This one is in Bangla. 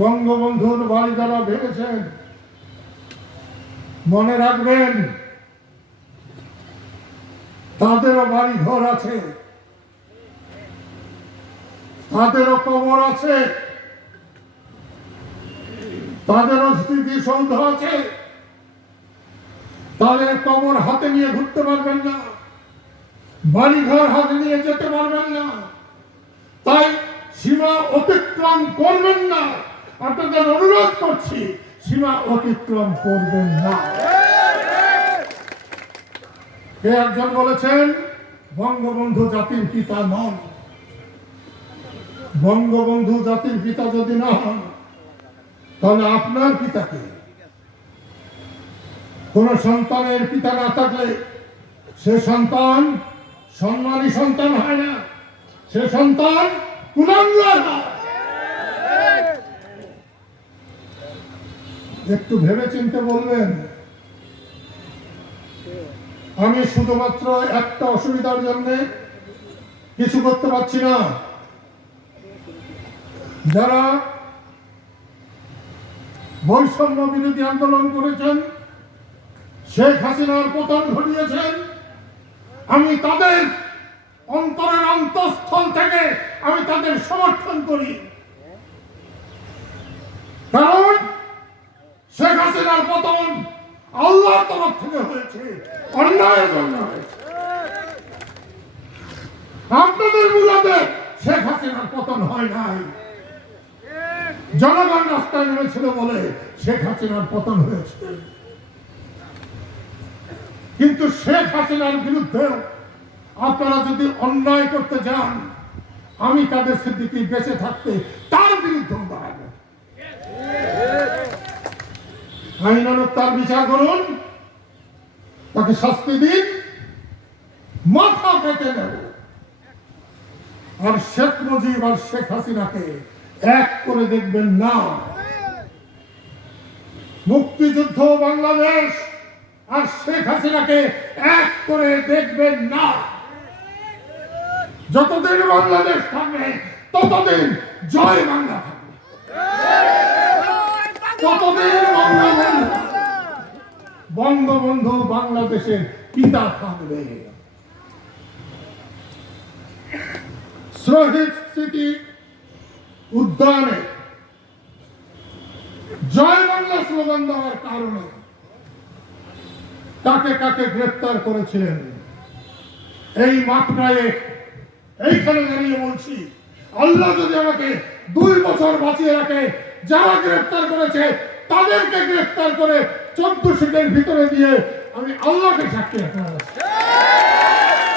বঙ্গবন্ধুর বাড়ি যারা ভেবেছেন, মনে রাখবেন, তাদেরও বাড়ি ঘর আছে, তাদেরও কবর আছে, তাদেরও স্মৃতিসৌধ আছে, তাদের কবর হাতে নিয়ে ঘুরতে পারবেন না বাড়ি ঘর হাতে নিয়ে যেতে পারবেন না, তাই সীমা অতিক্রম করবেন না। আপনাদের অনুরোধ করছি, সীমা অতিক্রম করবেন না। একজন বলেছেন, বঙ্গবন্ধু জাতির পিতা নন। বঙ্গবন্ধু জাতির পিতা যদি না হন, তাহলে আপনার পিতাকে কোন সন্তানের পিতা না থাকলে সে সন্তান সম্মানী সন্তান হয় না, সে সন্তান কুলাঙ্গার হয়। একটু ভেবে চিনতে বলবেন? আমি শুধুমাত্র একটা অসুবিধার জন্য কিছু করতে পারছি না। যারা বৈষম্য বিরোধী আন্দোলন করেছেন, শেখ হাসিনার পতন ঘটিয়েছেন, আমি তাদের অন্তরের অন্তঃস্থল থেকে আমি তাদের সমর্থন করি। কারণ শেখ হাসিনার পতন আল্লাহর তরফ থেকে হয়েছে। অন্যায়ের জন্য আপনাদের মূলতে শেখ হাসিনার পতন হয় নাই। জনগণ রাস্তায় নেমেছিল বলে শেখ হাসিনার পতন হয়েছে। কিন্তু শেখ হাসিনার বিরুদ্ধে আপনারা যদি অন্যায় করতে যান, আমি কাদের সিদ্দিকি বেঁচে থাকতে তার বিরুদ্ধে দাঁড়াবো। আইনানুক তার বিচার করুন। তাকে শাস্তি দিন। মাথা পেতে নেব। আর শেখ মুজিব আর শেখ হাসিনাকে এক করে দেখবেন না। মুক্তিযুদ্ধ বাংলাদেশ আর শেখ হাসিনাকে এক করে দেখবেন না। যতদিন বাংলাদেশ থাকবে, ততদিন জয় বাংলা বঙ্গবন্ধু বাংলাদেশের পিতা থাকবে। শহীদ স্মৃতি উদ্যানে জয় বাংলা স্লোগান দেওয়ার কারণে কাকে কাকে গ্রেফতার করেছিলেন? এই মাত্রায় এইখানে দাঁড়িয়ে বলছি, আল্লাহ যদি আমাকে দুই বছর বাঁচিয়ে রাখে যারা গ্রেফতার করেছে তাদেরকে গ্রেফতার করে চোদ্দ সিটের ভিতরে দিয়ে আমি আল্লাহকে সাক্ষী